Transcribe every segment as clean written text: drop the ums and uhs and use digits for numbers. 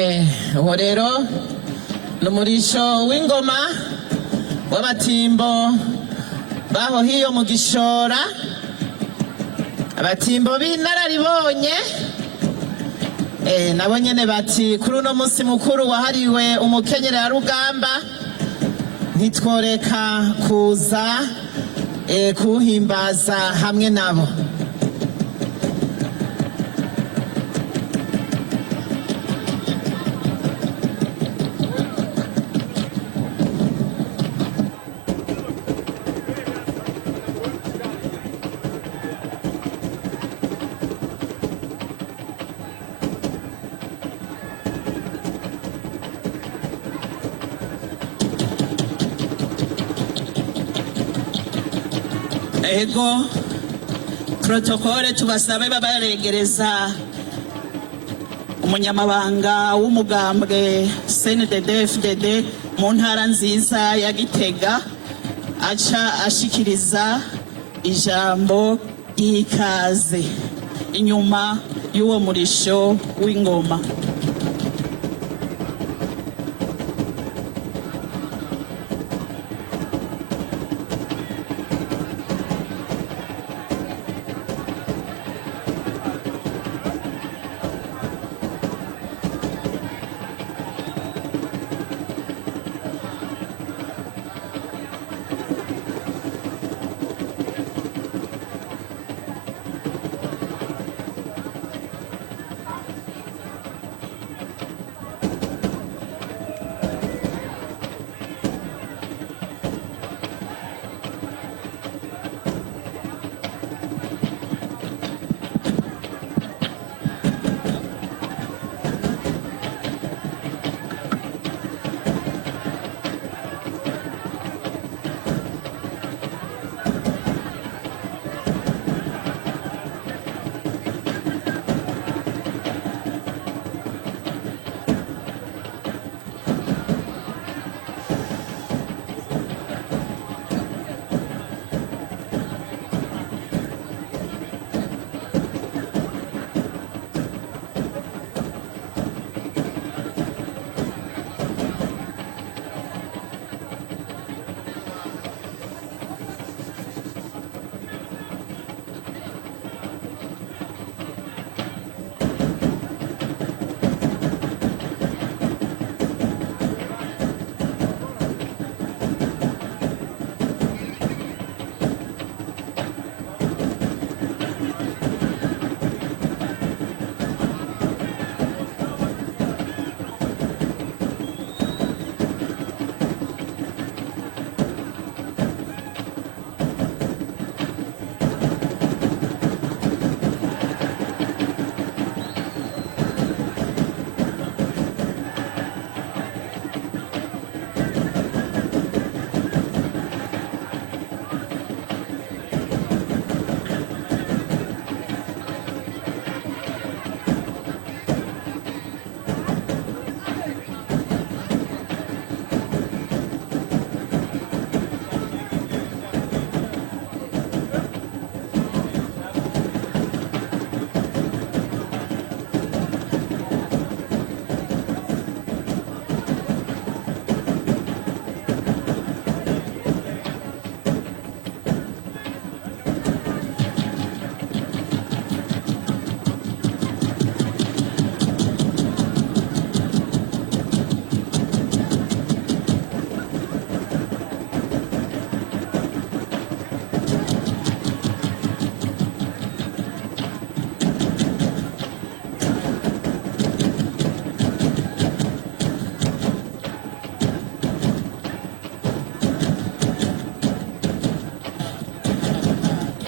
uwo rero ni umurisho w'ingoma w'abatimbo baho hiyo mu Gishora, abatimbo b'inararibonye nabo nyene bati kuri uno munsi mukuru wahariwe umukenyerarugamba ntitworeka kuza kuwuhimbaza hamwe nabo. Ego protokole tubasabe babaregereza umunyamabanga w'umugambwe CNDD-FDD mu ntara nziza ya Gitega aca ashikiriza ijambo y'ikaze inyuma y'uwo murisho w'ingoma.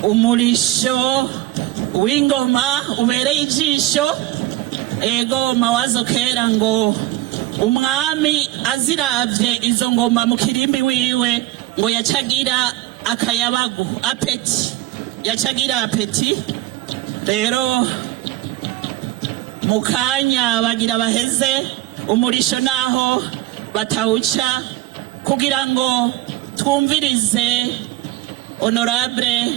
Umurisho w'ingoma ubereye ijisho. Ego mawazo kera ngo umwami aziravye izo ngoma mu kirimbi wiwe ngo yacagira akayabagu apeti, yacagira apeti. Rero mukanya bagira baheze umurisho naho batawuca kugira ngo twumvirize honorable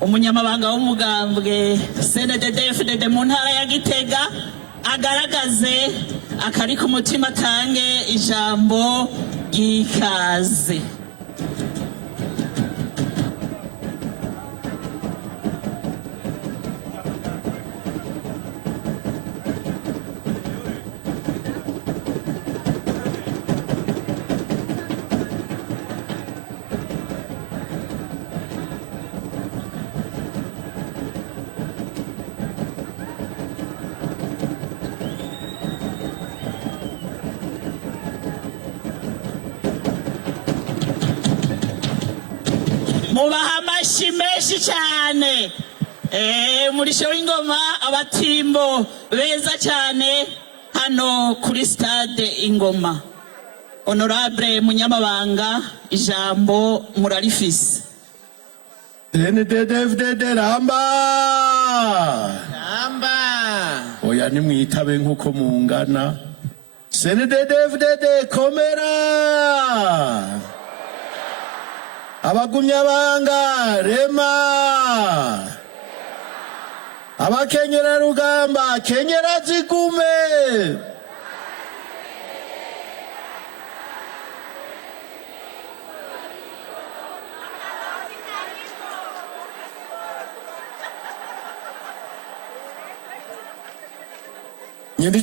umunyamabanga w'umugambwe CNDD-FDD mu ntara ya Gitega agaragaze akari ku mutima atange ijambo ry'ikaze. Mubaha amashi menshi cyane. Umurisho w'ingoma abatimbo beza cyane hano kuri stade Ingoma. Honorable Munyamabanga, ijambo murarifise. CNDD-FDD ramba ramba oya nimwitabe nkuko mungana. CNDD-FDD komera, abagumyabanga rema, abakenyera rugamba kenyera zigume. Nyindi